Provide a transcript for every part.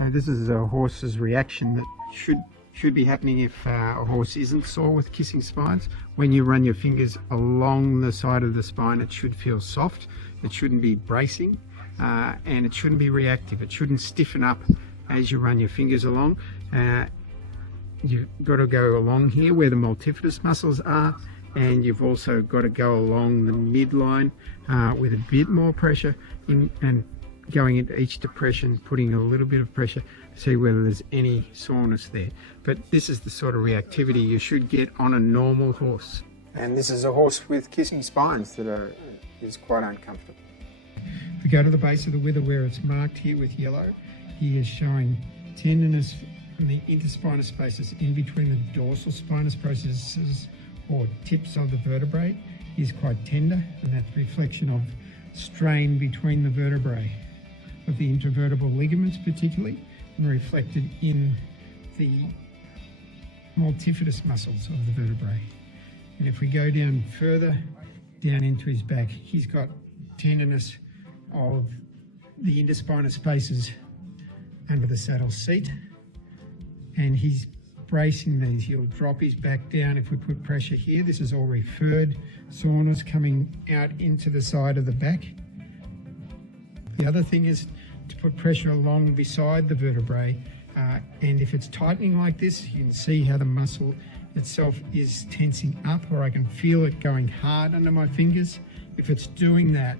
So this is a horse's reaction that should be happening if a horse isn't sore with kissing spines. When you run your fingers along the side of the spine, it should feel soft. It shouldn't be bracing, and it shouldn't be reactive. It shouldn't stiffen up as you run your fingers along. You've got to go along here where the multifidus muscles are, and you've also got to go along the midline with a bit more pressure and going into each depression, putting a little bit of pressure to see whether there's any soreness there. But this is the sort of reactivity you should get on a normal horse. And this is a horse with kissing spines that is quite uncomfortable. If we go to the base of the wither where it's marked here with yellow, he is showing tenderness in the interspinous spaces in between the dorsal spinous processes or tips of the vertebrae. He's quite tender, and that's a reflection of strain between the vertebrae of the intervertebral ligaments particularly, and reflected in the multifidus muscles of the vertebrae. And if we go down further down into his back, he's got tenderness of the interspinous spaces under the saddle seat, and he's bracing these. He'll drop his back down if we put pressure here. This is all referred soreness coming out into the side of the back. The other thing is to put pressure along beside the vertebrae, and if it's tightening like this, you can see how the muscle itself is tensing up, or I can feel it going hard under my fingers. If it's doing that,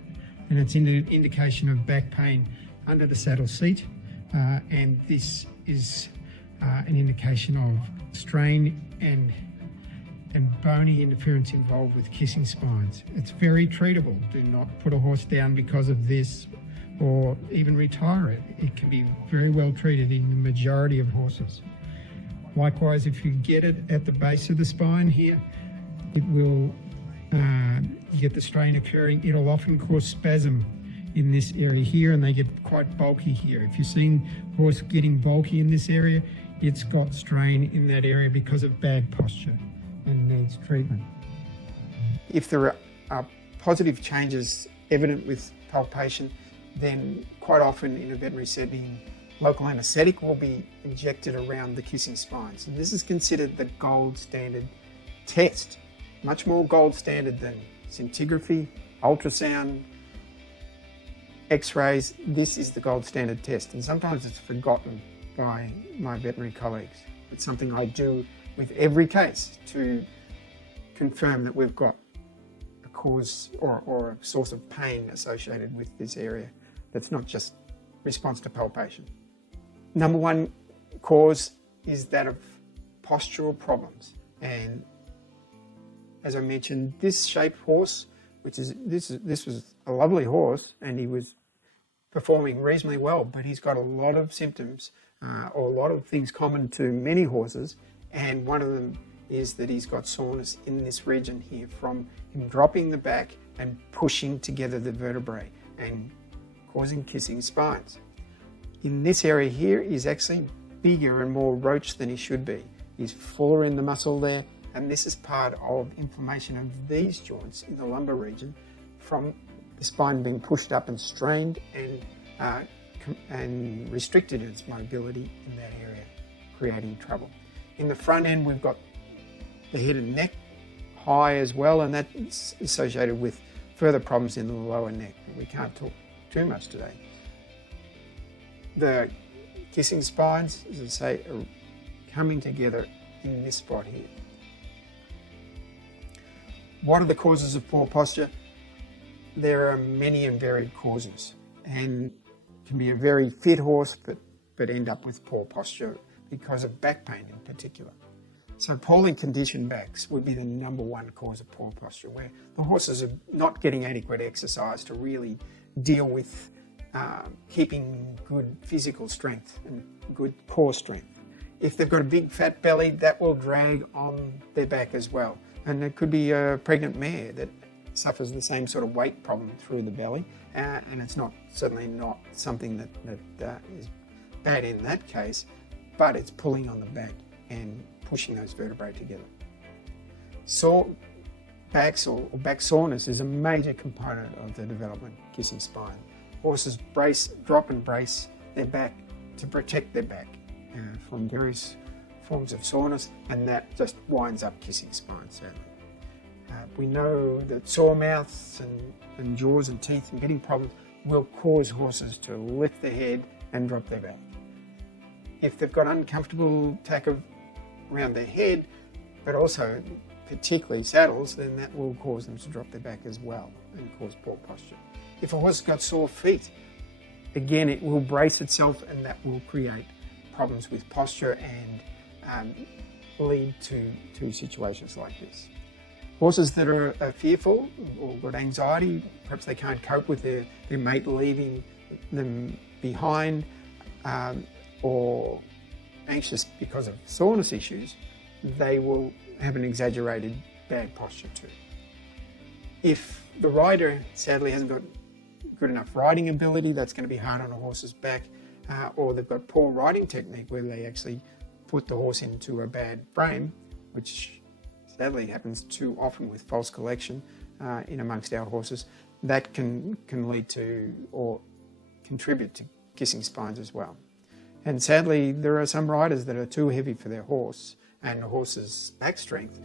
then it's an indication of back pain under the saddle seat, and this is an indication of strain and bony interference involved with kissing spines. It's very treatable. Do not put a horse down because of this, or even retire it. It can be very well treated in the majority of horses. Likewise, if you get it at the base of the spine here, it will, you get the strain occurring. It'll often cause spasm in this area here, and they get quite bulky here. If you've seen horse getting bulky in this area, it's got strain in that area because of bad posture and needs treatment. If there are positive changes evident with palpation, then quite often in a veterinary setting, local anaesthetic will be injected around the kissing spines. And this is considered the gold standard test, much more gold standard than scintigraphy, ultrasound, x-rays. This is the gold standard test, and sometimes it's forgotten by my veterinary colleagues. It's something I do with every case to confirm that we've got a cause or a source of pain associated with this area that's not just response to palpation. Number one cause is that of postural problems, and as I mentioned, this shaped horse, this was a lovely horse, and he was performing reasonably well, but he's got a lot of symptoms or a lot of things common to many horses, and one of them is that he's got soreness in this region here from him dropping the back and pushing together the vertebrae and causing kissing spines. In this area here, he's actually bigger and more roached than he should be. He's fuller in the muscle there, and this is part of inflammation of these joints in the lumbar region from the spine being pushed up and strained and restricted its mobility in that area, creating trouble. In the front end, we've got the head and neck high as well, and that's associated with further problems in the lower neck. We can't talk too much today. The kissing spines, as I say, are coming together in this spot here. What are the causes of poor posture? There are many and varied causes, and can be a very fit horse but end up with poor posture because of back pain in particular. So poorly conditioned backs would be the number one cause of poor posture, where the horses are not getting adequate exercise to really deal with keeping good physical strength and good core strength. If they've got a big fat belly, that will drag on their back as well. And it could be a pregnant mare that suffers the same sort of weight problem through the belly, and it's certainly not something that is bad in that case, but it's pulling on the back and pushing those vertebrae together. Sore backs or back soreness is a major component of the development of kissing spine. Horses drop and brace their back to protect their back from various forms of soreness, and that just winds up kissing spines, sadly. We know that sore mouths and jaws and teeth and getting problems will cause horses to lift their head and drop their back. If they've got uncomfortable tack around their head, but also particularly saddles, then that will cause them to drop their back as well and cause poor posture. If a horse has got sore feet, again, it will brace itself, and that will create problems with posture and lead to situations like this. Horses that are fearful or got anxiety, perhaps they can't cope with their mate leaving them behind, or anxious because of soreness issues, they will have an exaggerated bad posture too. If the rider sadly hasn't got good enough riding ability, that's going to be hard on a horse's back, or they've got poor riding technique where they actually put the horse into a bad frame, which sadly happens too often with false collection in amongst our horses. That can lead to or contribute to kissing spines as well. And sadly, there are some riders that are too heavy for their horse and the horse's back strength